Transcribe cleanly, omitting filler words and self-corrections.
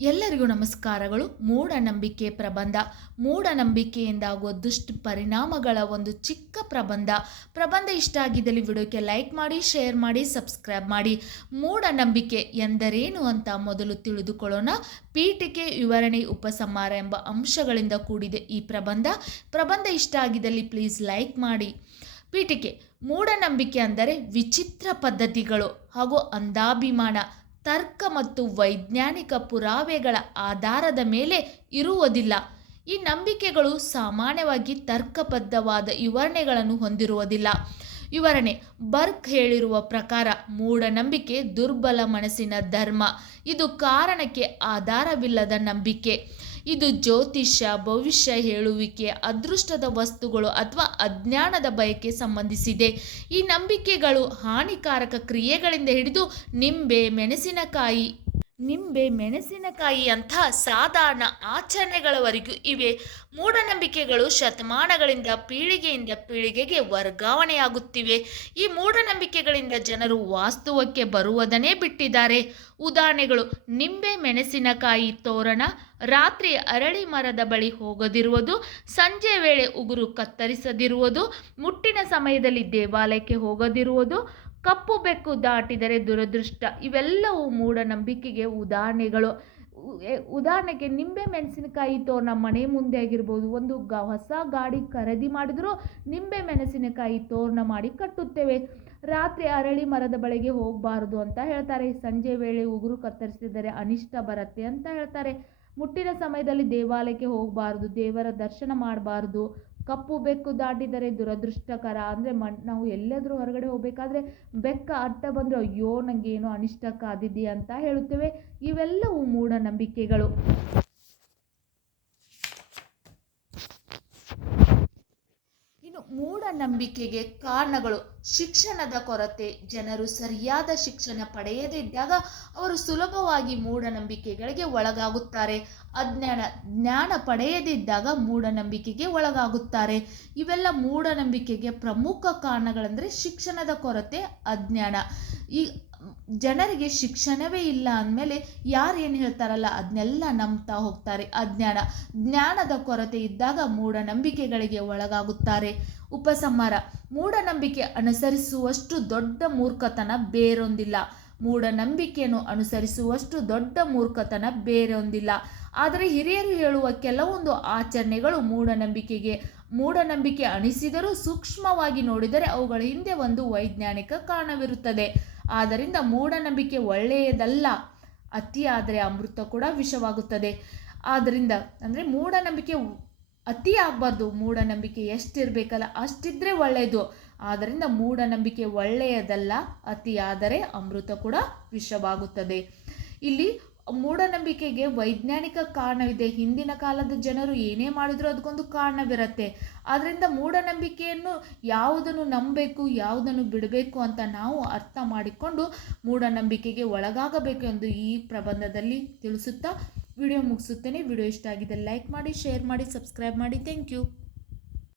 ಎಲ್ಲರಿಗೂ ನಮಸ್ಕಾರಗಳು. ಮೂಢನಂಬಿಕೆ ಪ್ರಬಂಧ. ಮೂಢನಂಬಿಕೆಯಿಂದಾಗುವ ದುಷ್ಪರಿಣಾಮಗಳ ಒಂದು ಚಿಕ್ಕ ಪ್ರಬಂಧ ಇಷ್ಟ ಆಗಿದ್ದಲ್ಲಿ ವಿಡಿಯೋಕ್ಕೆ ಲೈಕ್ ಮಾಡಿ, ಶೇರ್ ಮಾಡಿ, ಸಬ್ಸ್ಕ್ರೈಬ್ ಮಾಡಿ. ಮೂಢನಂಬಿಕೆ ಎಂದರೇನು ಅಂತ ಮೊದಲು ತಿಳಿದುಕೊಳ್ಳೋಣ. ಪೀಠಿಕೆ, ವಿವರಣೆ, ಉಪಸಂಹಾರ ಎಂಬ ಅಂಶಗಳಿಂದ ಕೂಡಿದೆ ಈ ಪ್ರಬಂಧ ಇಷ್ಟ ಆಗಿದ್ದಲ್ಲಿ ಪ್ಲೀಸ್ ಲೈಕ್ ಮಾಡಿ. ಪೀಠಿಕೆ: ಮೂಢನಂಬಿಕೆ ಅಂದರೆ ವಿಚಿತ್ರ ಪದ್ಧತಿಗಳು ಹಾಗೂ ಅಂಧಾಭಿಮಾನ ತರ್ಕ ಮತ್ತು ವೈಜ್ಞಾನಿಕ ಪುರಾವೆಗಳ ಆಧಾರದ ಮೇಲೆ ಇರುವುದಿಲ್ಲ. ಈ ನಂಬಿಕೆಗಳು ಸಾಮಾನ್ಯವಾಗಿ ತರ್ಕಬದ್ಧವಾದ ವಿವರಣೆಗಳನ್ನು ಹೊಂದಿರುವುದಿಲ್ಲ. ವಿವರಣೆ: ಬರ್ಕ್ ಹೇಳಿರುವ ಪ್ರಕಾರ ಮೂಢನಂಬಿಕೆ ದುರ್ಬಲ ಮನಸ್ಸಿನ ಧರ್ಮ. ಇದು ಕಾರಣಕ್ಕೆ ಆಧಾರವಿಲ್ಲದ ನಂಬಿಕೆ. ಇದು ಜ್ಯೋತಿಷ್ಯ, ಭವಿಷ್ಯ ಹೇಳುವಿಕೆ, ಅದೃಷ್ಟದ ವಸ್ತುಗಳು ಅಥವಾ ಅಜ್ಞಾನದ ಬಯಕೆ ಸಂಬಂಧಿಸಿದೆ. ಈ ನಂಬಿಕೆಗಳು ಹಾನಿಕಾರಕ ಕ್ರಿಯೆಗಳಿಂದ ಹಿಡಿದು ನಿಂಬೆ, ಮೆಣಸಿನಕಾಯಿ ಅಂಥ ಸಾಧಾರಣ ಆಚರಣೆಗಳವರೆಗೂ ಇವೆ. ಮೂಢನಂಬಿಕೆಗಳು ಶತಮಾನಗಳಿಂದ ಪೀಳಿಗೆಯಿಂದ ಪೀಳಿಗೆಗೆ ವರ್ಗಾವಣೆಯಾಗುತ್ತಿವೆ. ಈ ಮೂಢನಂಬಿಕೆಗಳಿಂದ ಜನರು ವಾಸ್ತವಕ್ಕೆ ಬರುವುದನ್ನೇ ಬಿಟ್ಟಿದ್ದಾರೆ. ಉದಾಹರಣೆಗಳು: ನಿಂಬೆ ಮೆಣಸಿನಕಾಯಿ ತೋರಣ, ರಾತ್ರಿ ಅರಳಿ ಮರದ ಬಳಿ ಹೋಗದಿರುವುದು, ಸಂಜೆ ವೇಳೆ ಉಗುರು ಕತ್ತರಿಸದಿರುವುದು, ಮುಟ್ಟಿನ ಸಮಯದಲ್ಲಿ ದೇವಾಲಯಕ್ಕೆ ಹೋಗದಿರುವುದು, ಕಪ್ಪು ಬೆಕ್ಕು ದಾಟಿದರೆ ದುರದೃಷ್ಟ. ಇವೆಲ್ಲವೂ ಮೂಢನಂಬಿಕೆಗೆ ಉದಾಹರಣೆಗಳು. ಉದಾಹರಣೆಗೆ ನಿಂಬೆ ಮೆಣಸಿನಕಾಯಿ ತೋರಣ ಮನೆ ಮುಂದೆ ಆಗಿರ್ಬೋದು. ಒಂದು ಹೊಸ ಗಾಡಿ ಖರೀದಿ ಮಾಡಿದರೂ ನಿಂಬೆ ಮೆಣಸಿನಕಾಯಿ ತೋರಣ ಮಾಡಿ ಕಟ್ಟುತ್ತೇವೆ. ರಾತ್ರಿ ಅರಳಿ ಮರದ ಬಳಿಗೆ ಹೋಗಬಾರದು ಅಂತ ಹೇಳ್ತಾರೆ. ಸಂಜೆ ವೇಳೆ ಉಗುರು ಕತ್ತರಿಸಿದರೆ ಅನಿಷ್ಟ ಬರುತ್ತೆ ಅಂತ ಹೇಳ್ತಾರೆ. ಮುಟ್ಟಿನ ಸಮಯದಲ್ಲಿ ದೇವಾಲಯಕ್ಕೆ ಹೋಗಬಾರ್ದು, ದೇವರ ದರ್ಶನ ಮಾಡಬಾರ್ದು. ಕಪ್ಪು ಬೆಕ್ಕು ದಾಟಿದರೆ ದುರದೃಷ್ಟಕರ. ಅಂದರೆ ನಾವು ಎಲ್ಲಾದರೂ ಹೊರಗಡೆ ಹೋಗಬೇಕಾದ್ರೆ ಬೆಕ್ಕ ಅಡ್ಡ ಬಂದರೆ ಅಯ್ಯೋ ನನಗೇನೋ ಅನಿಷ್ಟ ಕಾದಿದೆಯಾ ಅಂತ ಹೇಳುತ್ತೇವೆ. ಇವೆಲ್ಲವೂ ಮೂಢನಂಬಿಕೆಗಳು. ಇನ್ನು ಮೂಢನಂಬಿಕೆಗೆ ಕಾರಣಗಳು: ಶಿಕ್ಷಣದ ಕೊರತೆ. ಜನರು ಸರಿಯಾದ ಶಿಕ್ಷಣ ಪಡೆಯದೇ ಇದ್ದಾಗ ಅವರು ಸುಲಭವಾಗಿ ಮೂಢನಂಬಿಕೆಗಳಿಗೆ ಒಳಗಾಗುತ್ತಾರೆ. ಜ್ಞಾನ ಪಡೆಯದಿದ್ದಾಗ ಮೂಢನಂಬಿಕೆಗೆ ಒಳಗಾಗುತ್ತಾರೆ. ಇವೆಲ್ಲ ಮೂಢನಂಬಿಕೆಗೆ ಪ್ರಮುಖ ಕಾರಣಗಳೆಂದರೆ ಶಿಕ್ಷಣದ ಕೊರತೆ, ಅಜ್ಞಾನ. ಈ ಜನರಿಗೆ ಶಿಕ್ಷಣವೇ ಇಲ್ಲ ಅಂದಮೇಲೆ ಯಾರು ಏನು ಹೇಳ್ತಾರಲ್ಲ ಅದನ್ನೆಲ್ಲ ನಂಬ್ತಾ ಹೋಗ್ತಾರೆ. ಜ್ಞಾನದ ಕೊರತೆ ಇದ್ದಾಗ ಮೂಢನಂಬಿಕೆಗಳಿಗೆ ಒಳಗಾಗುತ್ತಾರೆ. ಉಪಸಂಹಾರ: ಮೂಢನಂಬಿಕೆ ಅನುಸರಿಸುವಷ್ಟು ದೊಡ್ಡ ಮೂರ್ಖತನ ಬೇರೊಂದಿಲ್ಲ. ಮೂಢನಂಬಿಕೆಯನ್ನು ಅನುಸರಿಸುವಷ್ಟು ದೊಡ್ಡ ಮೂರ್ಖತನ ಬೇರೊಂದಿಲ್ಲ. ಆದರೆ ಹಿರಿಯರು ಹೇಳುವ ಕೆಲವೊಂದು ಆಚರಣೆಗಳು ಮೂಢನಂಬಿಕೆ ಅನಿಸಿದರೂ ಸೂಕ್ಷ್ಮವಾಗಿ ನೋಡಿದರೆ ಅವುಗಳ ಹಿಂದೆ ಒಂದು ವೈಜ್ಞಾನಿಕ ಕಾರಣವಿರುತ್ತದೆ. ಆದ್ದರಿಂದ ಮೂಢನಂಬಿಕೆ ಒಳ್ಳೆಯದಲ್ಲ. ಅತಿಯಾದರೆ ಅಮೃತ ಕೂಡ ವಿಷವಾಗುತ್ತದೆ. ಆದ್ದರಿಂದ ಅಂದರೆ ಮೂಢನಂಬಿಕೆ ಅತಿ ಆಗಬಾರ್ದು. ಮೂಢನಂಬಿಕೆ ಎಷ್ಟಿರಬೇಕಲ್ಲ ಅಷ್ಟಿದ್ರೆ ಒಳ್ಳೆಯದು. ಆದ್ದರಿಂದ ಮೂಢನಂಬಿಕೆ ಒಳ್ಳೆಯದಲ್ಲ. ಅತಿಯಾದರೆ ಅಮೃತ ಕೂಡ ವಿಷವಾಗುತ್ತದೆ. ಇಲ್ಲಿ ಮೂಢನಂಬಿಕೆಗೆ ವೈಜ್ಞಾನಿಕ ಕಾರಣವಿದೆ. ಹಿಂದಿನ ಕಾಲದ ಜನರು ಏನೇ ಮಾಡಿದರೂ ಅದಕ್ಕೊಂದು ಕಾರಣವಿರುತ್ತೆ. ಆದ್ದರಿಂದ ಮೂಢನಂಬಿಕೆಯನ್ನು ಯಾವುದನ್ನು ನಂಬಬೇಕು, ಯಾವುದನ್ನು ಬಿಡಬೇಕು ಅಂತ ನಾವು ಅರ್ಥ ಮಾಡಿಕೊಂಡು ಮೂಢನಂಬಿಕೆಗೆ ಒಳಗಾಗಬೇಕು ಎಂದು ಈ ಪ್ರಬಂಧದಲ್ಲಿ ತಿಳಿಸುತ್ತಾ ವಿಡಿಯೋ ಮುಗಿಸುತ್ತೇನೆ. ವಿಡಿಯೋ ಇಷ್ಟ ಆಗಿದೆ ಲೈಕ್ ಮಾಡಿ, ಶೇರ್ ಮಾಡಿ, ಸಬ್ಸ್ಕ್ರೈಬ್ ಮಾಡಿ. Thank you.